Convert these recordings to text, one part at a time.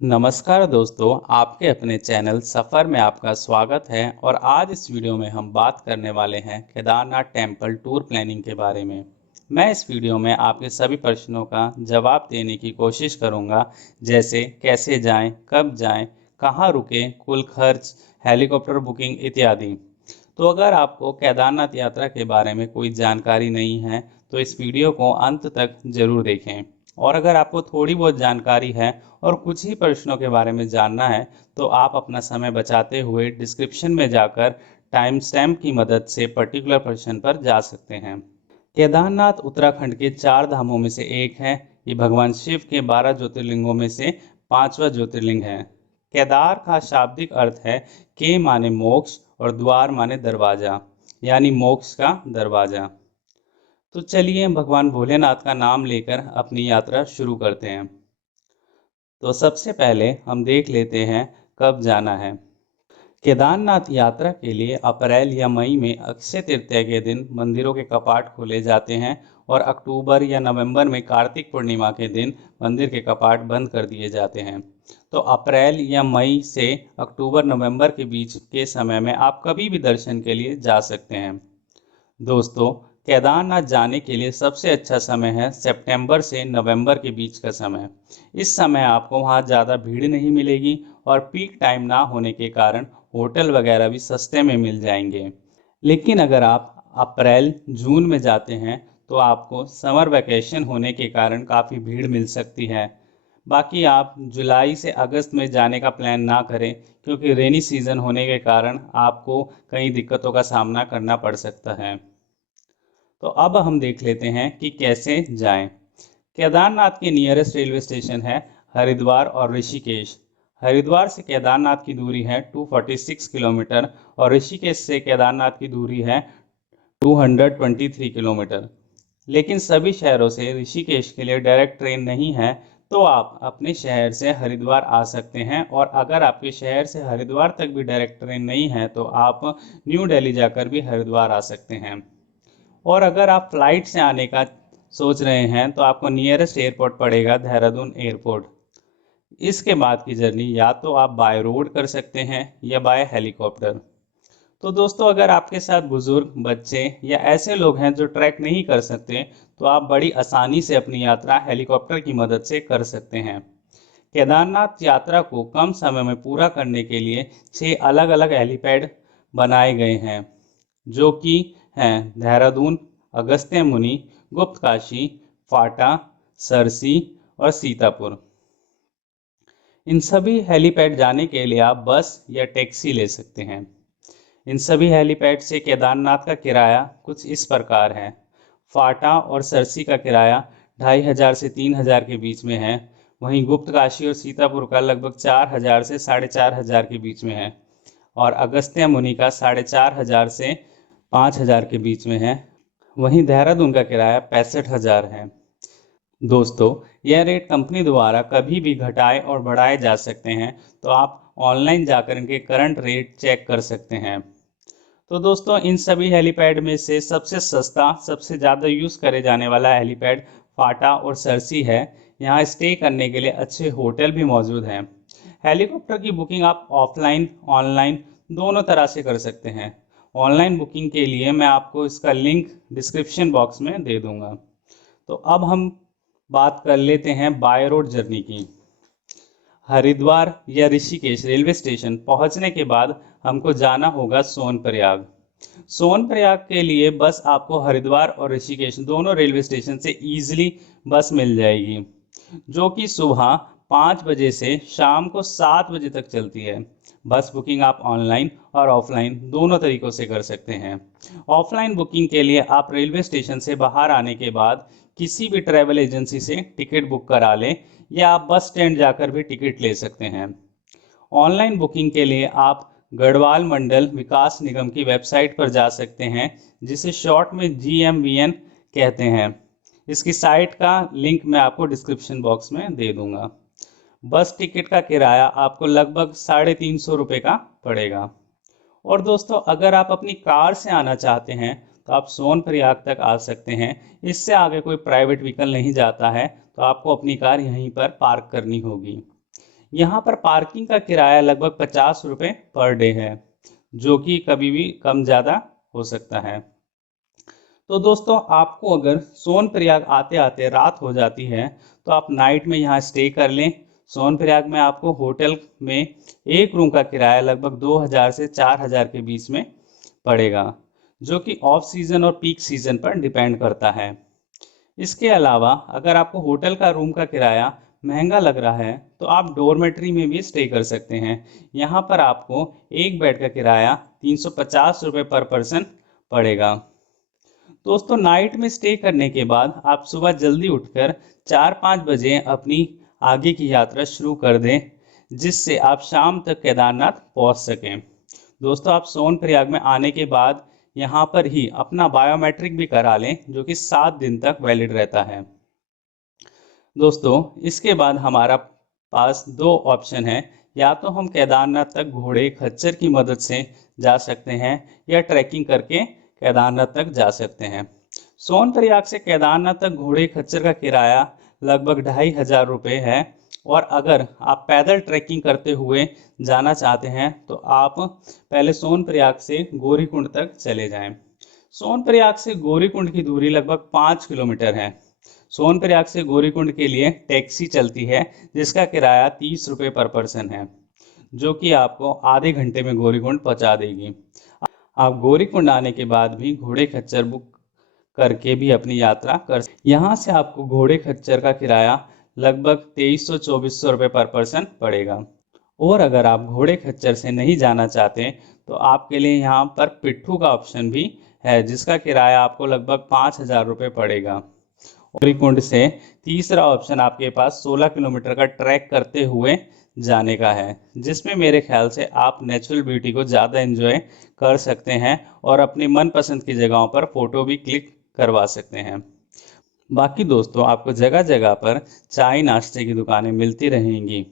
नमस्कार दोस्तों, आपके अपने चैनल सफ़र में आपका स्वागत है। और आज इस वीडियो में हम बात करने वाले हैं केदारनाथ टेम्पल टूर प्लानिंग के बारे में। मैं इस वीडियो में आपके सभी प्रश्नों का जवाब देने की कोशिश करूंगा, जैसे कैसे जाएं, कब जाएं, कहां रुकें, कुल खर्च, हेलीकॉप्टर बुकिंग इत्यादि। तो अगर आपको केदारनाथ यात्रा के बारे में कोई जानकारी नहीं है तो इस वीडियो को अंत तक जरूर देखें। और अगर आपको थोड़ी बहुत जानकारी है और कुछ ही प्रश्नों के बारे में जानना है तो आप अपना समय बचाते हुए डिस्क्रिप्शन में जाकर टाइम स्टैम्प की मदद से पर्टिकुलर प्रश्न पर जा सकते हैं। केदारनाथ उत्तराखंड के 4 धामों में से एक है। ये भगवान शिव के 12 ज्योतिर्लिंगों में से 5वां ज्योतिर्लिंग है। केदार का शाब्दिक अर्थ है के माने मोक्ष और द्वार माने दरवाजा, यानी मोक्ष का दरवाजा। तो चलिए भगवान भोलेनाथ का नाम लेकर अपनी यात्रा शुरू करते हैं। तो सबसे पहले हम देख लेते हैं कब जाना है। केदारनाथ यात्रा के लिए अप्रैल या मई में अक्षय तृतीया के दिन मंदिरों के कपाट खोले जाते हैं और अक्टूबर या नवंबर में कार्तिक पूर्णिमा के दिन मंदिर के कपाट बंद कर दिए जाते हैं। तो अप्रैल या मई से अक्टूबर नवंबर के बीच के समय में आप कभी भी दर्शन के लिए जा सकते हैं। दोस्तों, केदारनाथ जाने के लिए सबसे अच्छा समय है सितंबर से नवंबर के बीच का समय। इस समय आपको वहाँ ज़्यादा भीड़ नहीं मिलेगी और पीक टाइम ना होने के कारण होटल वगैरह भी सस्ते में मिल जाएंगे। लेकिन अगर आप अप्रैल जून में जाते हैं तो आपको समर वैकेशन होने के कारण काफ़ी भीड़ मिल सकती है। बाकी आप जुलाई से अगस्त में जाने का प्लान ना करें, क्योंकि रेनी सीज़न होने के कारण आपको कई दिक्कतों का सामना करना पड़ सकता है। तो अब हम देख लेते हैं कि कैसे जाएं। केदारनाथ के नियरेस्ट रेलवे स्टेशन है हरिद्वार और ऋषिकेश। हरिद्वार से केदारनाथ की दूरी है 246 किलोमीटर और ऋषिकेश से केदारनाथ की दूरी है 223 किलोमीटर। लेकिन सभी शहरों से ऋषिकेश के लिए डायरेक्ट ट्रेन नहीं है, तो आप अपने शहर से हरिद्वार आ सकते हैं। और अगर आपके शहर से हरिद्वार तक भी डायरेक्ट ट्रेन नहीं है तो आप न्यू दिल्ली जाकर भी हरिद्वार आ सकते हैं। और अगर आप फ्लाइट से आने का सोच रहे हैं तो आपको नियरेस्ट एयरपोर्ट पड़ेगा देहरादून एयरपोर्ट। इसके बाद की जर्नी या तो आप बाय रोड कर सकते हैं या बाय हेलीकॉप्टर। तो दोस्तों, अगर आपके साथ बुजुर्ग, बच्चे या ऐसे लोग हैं जो ट्रैक नहीं कर सकते तो आप बड़ी आसानी से अपनी यात्रा हेलीकॉप्टर की मदद से कर सकते हैं। केदारनाथ यात्रा को कम समय में पूरा करने के लिए 6 अलग अलग हेलीपैड बनाए गए हैं, जो कि हैं देहरादून, अगस्त्य मुनि, गुप्तकाशी, फाटा, सरसी और सीतापुर। इन सभी हेलीपैड जाने के लिए आप बस या टैक्सी ले सकते हैं। इन सभी हेलीपैड से केदारनाथ का किराया कुछ इस प्रकार है। फाटा और सरसी का किराया 2500 से 3000 के बीच में है। वहीं गुप्तकाशी और सीतापुर का लगभग 4000 से 4500 के बीच में है। और अगस्त्य मुनि का 4500 से 5000 के बीच में है। वहीं देहरादून का किराया 65,000 है। दोस्तों, यह रेट कंपनी द्वारा कभी भी घटाए और बढ़ाए जा सकते हैं, तो आप ऑनलाइन जाकर इनके करंट रेट चेक कर सकते हैं। तो दोस्तों, इन सभी हेलीपैड में से सबसे सस्ता, सबसे ज़्यादा यूज़ करे जाने वाला हेलीपैड फाटा और सरसी है। यहाँ स्टे करने के लिए अच्छे होटल भी मौजूद हैं। हेलीकॉप्टर की बुकिंग आप ऑफलाइन, ऑनलाइन दोनों तरह से कर सकते हैं। ऑनलाइन बुकिंग के लिए मैं आपको इसका लिंक डिस्क्रिप्शन बॉक्स में दे दूँगा। तो अब हम बात कर लेते हैं बाय रोड जर्नी की। हरिद्वार या ऋषिकेश रेलवे स्टेशन पहुंचने के बाद हमको जाना होगा सोनप्रयाग। सोनप्रयाग के लिए बस आपको हरिद्वार और ऋषिकेश दोनों रेलवे स्टेशन से ईजिली बस मिल जाएगी, जो कि सुबह 5 बजे से शाम को 7 बजे तक चलती है। बस बुकिंग आप ऑनलाइन और ऑफलाइन दोनों तरीक़ों से कर सकते हैं। ऑफलाइन बुकिंग के लिए आप रेलवे स्टेशन से बाहर आने के बाद किसी भी ट्रैवल एजेंसी से टिकट बुक करा लें या आप बस स्टैंड जाकर भी टिकट ले सकते हैं। ऑनलाइन बुकिंग के लिए आप गढ़वाल मंडल विकास निगम की वेबसाइट पर जा सकते हैं, जिसे शॉर्ट में GMVN कहते हैं। इसकी साइट का लिंक मैं आपको डिस्क्रिप्शन बॉक्स में दे दूंगा। बस टिकट का किराया आपको लगभग 350 रुपये का पड़ेगा। और दोस्तों, अगर आप अपनी कार से आना चाहते हैं तो आप सोनप्रयाग तक आ सकते हैं। इससे आगे कोई प्राइवेट व्हीकल नहीं जाता है, तो आपको अपनी कार यहीं पर पार्क करनी होगी। यहाँ पर पार्किंग का किराया लगभग 50 रुपये पर डे है, जो कि कभी भी कम ज़्यादा हो सकता है। तो दोस्तों, आपको अगर सोनप्रयाग आते आते रात हो जाती है तो आप नाइट में यहाँ स्टे कर लें। सोनप्रयाग में आपको होटल में एक रूम का किराया लगभग 2000 से 4000 के बीच में पड़ेगा, जो कि ऑफ सीज़न और पीक सीज़न पर डिपेंड करता है। इसके अलावा अगर आपको होटल का रूम का किराया महंगा लग रहा है तो आप डॉर्मेट्री में भी स्टे कर सकते हैं। यहाँ पर आपको एक बेड का किराया 350 रुपये पर पर्सन पड़ेगा। दोस्तों, नाइट में स्टे करने के बाद आप सुबह जल्दी उठकर 4-5 बजे अपनी आगे की यात्रा शुरू कर दें, जिससे आप शाम तक केदारनाथ पहुंच सकें। दोस्तों, आप सोनप्रयाग में आने के बाद यहाँ पर ही अपना बायोमेट्रिक भी करा लें, जो कि 7 दिन तक वैलिड रहता है। दोस्तों, इसके बाद हमारा पास दो ऑप्शन है। या तो हम केदारनाथ तक घोड़े खच्चर की मदद से जा सकते हैं या ट्रैकिंग करके केदारनाथ तक जा सकते हैं। सोनप्रयाग से केदारनाथ तक घोड़े खच्चर का किराया लगभग 2500 रुपये है, और अगर आप पैदल ट्रैकिंग करते हुए जाना चाहते हैं तो आप पहले सोनप्रयाग से गौरीकुंड तक चले जाएं। सोनप्रयाग से गौरीकुंड की दूरी लगभग 5 किलोमीटर है। सोनप्रयाग से गौरीकुंड के लिए टैक्सी चलती है, जिसका किराया 30 रुपये पर पर्सन है, जो कि आपको आधे घंटे में गौरीकुंड पहुंचा देगी। आप गौरीकुंड आने के बाद भी घोड़े खच्चर बुक करके भी अपनी यात्रा कर। यहाँ से आपको घोड़े खच्चर का किराया लगभग 2300-2400 रुपये पर पर्सन पड़ेगा। और अगर आप घोड़े खच्चर से नहीं जाना चाहते तो आपके लिए यहाँ पर पिट्ठू का ऑप्शन भी है, जिसका किराया आपको लगभग 5000 रुपये पड़ेगा। गौरीकुंड से तीसरा ऑप्शन आपके पास 16 किलोमीटर का ट्रैक करते हुए जाने का है, जिसमें मेरे ख्याल से आप नेचुरल ब्यूटी को ज़्यादा एंजॉय कर सकते हैं और अपनी मनपसंद की जगहों पर फ़ोटो भी क्लिक करवा सकते हैं। बाकी दोस्तों, आपको जगह जगह पर चाय नाश्ते की दुकानें मिलती रहेंगी।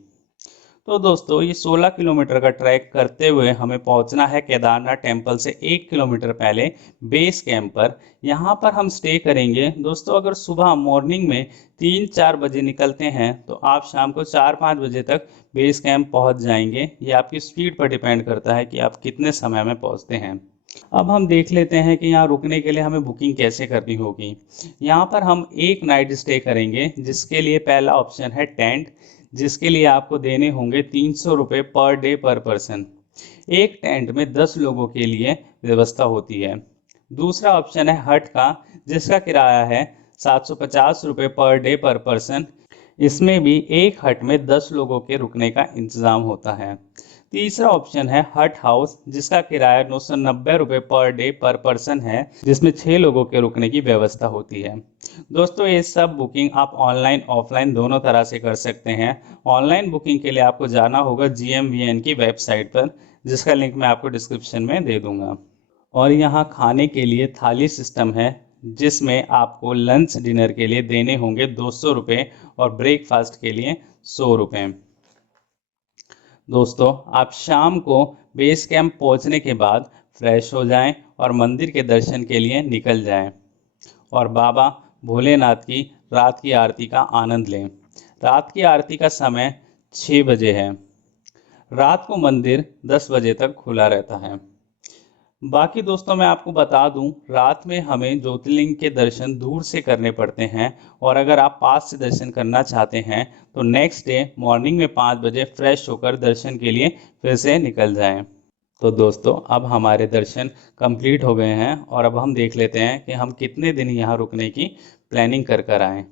तो दोस्तों, ये 16 किलोमीटर का ट्रैक करते हुए हमें पहुंचना है केदारनाथ टेम्पल से 1 किलोमीटर पहले बेस कैंप पर। यहाँ पर हम स्टे करेंगे। दोस्तों, अगर सुबह मॉर्निंग में 3-4 बजे निकलते हैं तो आप शाम को 4-5 बजे तक बेस कैंप पहुंच जाएंगे। ये आपकी स्पीड पर डिपेंड करता है कि आप कितने समय में पहुंचते हैं। अब हम देख लेते हैं कि यहाँ रुकने के लिए हमें बुकिंग कैसे करनी होगी। यहाँ पर हम एक नाइट स्टे करेंगे, जिसके लिए पहला ऑप्शन है टेंट, जिसके लिए आपको देने होंगे 300 रुपये पर डे पर पर्सन। एक टेंट में 10 लोगों के लिए व्यवस्था होती है। दूसरा ऑप्शन है हट का, जिसका किराया है 750 रुपये पर डे पर पर्सन। इसमें भी एक हट में 10 लोगों के रुकने का इंतज़ाम होता है। तीसरा ऑप्शन है हट हाउस, जिसका किराया 990 रुपये पर डे पर पर्सन है, जिसमें 6 लोगों के रुकने की व्यवस्था होती है। दोस्तों, ये सब बुकिंग आप ऑनलाइन ऑफलाइन दोनों तरह से कर सकते हैं। ऑनलाइन बुकिंग के लिए आपको जाना होगा GMVN की वेबसाइट पर, जिसका लिंक मैं आपको डिस्क्रिप्शन में दे दूंगा। और यहाँ खाने के लिए थाली सिस्टम है, जिसमें आपको लंच डिनर के लिए देने होंगे 200 रुपये और ब्रेकफास्ट के लिए 100 रुपये। दोस्तों, आप शाम को बेस कैंप पहुंचने के बाद फ्रेश हो जाएं और मंदिर के दर्शन के लिए निकल जाएं और बाबा भोलेनाथ की रात की आरती का आनंद लें। रात की आरती का समय 6 बजे है। रात को मंदिर 10 बजे तक खुला रहता है। बाकी दोस्तों, मैं आपको बता दूं, रात में हमें ज्योतिर्लिंग के दर्शन दूर से करने पड़ते हैं, और अगर आप पास से दर्शन करना चाहते हैं तो नेक्स्ट डे मॉर्निंग में 5 बजे फ्रेश होकर दर्शन के लिए फिर से निकल जाएं। तो दोस्तों, अब हमारे दर्शन कंप्लीट हो गए हैं और अब हम देख लेते हैं कि हम कितने दिन यहाँ रुकने की प्लानिंग कर आएँ।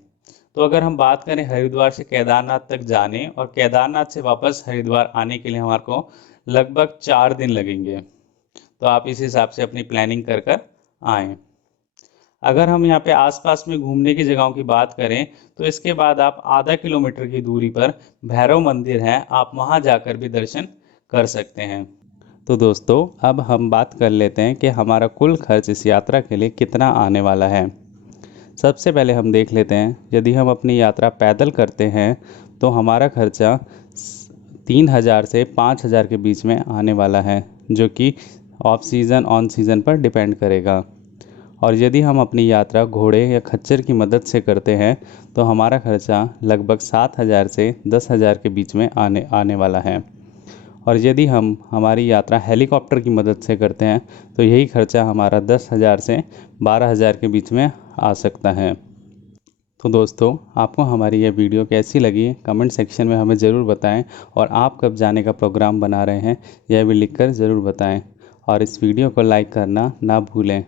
तो अगर हम बात करें हरिद्वार से केदारनाथ तक जाने और केदारनाथ से वापस हरिद्वार आने के लिए हमारे को लगभग 4 दिन लगेंगे। तो आप इस हिसाब से अपनी प्लानिंग कर आएँ। अगर हम यहाँ पे आसपास में घूमने की जगहों की बात करें तो इसके बाद आप आधा किलोमीटर की दूरी पर भैरव मंदिर है, आप वहाँ जाकर भी दर्शन कर सकते हैं। तो दोस्तों, अब हम बात कर लेते हैं कि हमारा कुल खर्च इस यात्रा के लिए कितना आने वाला है। सबसे पहले हम देख लेते हैं, यदि हम अपनी यात्रा पैदल करते हैं तो हमारा खर्चा 3000 से 5000 के बीच में आने वाला है, जो कि ऑफ सीज़न ऑन सीज़न पर डिपेंड करेगा। और यदि हम अपनी यात्रा घोड़े या खच्चर की मदद से करते हैं तो हमारा खर्चा लगभग 7,000 से 10,000 के बीच में आने वाला है। और यदि हम हमारी यात्रा हेलीकॉप्टर की मदद से करते हैं तो यही खर्चा हमारा 10,000 से 12,000 के बीच में आ सकता है। तो दोस्तों, आपको हमारी यह वीडियो कैसी लगी कमेंट सेक्शन में हमें ज़रूर बताएं, और आप कब जाने का प्रोग्राम बना रहे हैं यह भी लिखकर ज़रूर बताएं। और इस वीडियो को लाइक करना ना भूलें,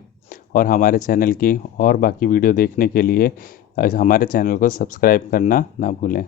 और हमारे चैनल की और बाकी वीडियो देखने के लिए हमारे चैनल को सब्सक्राइब करना ना भूलें।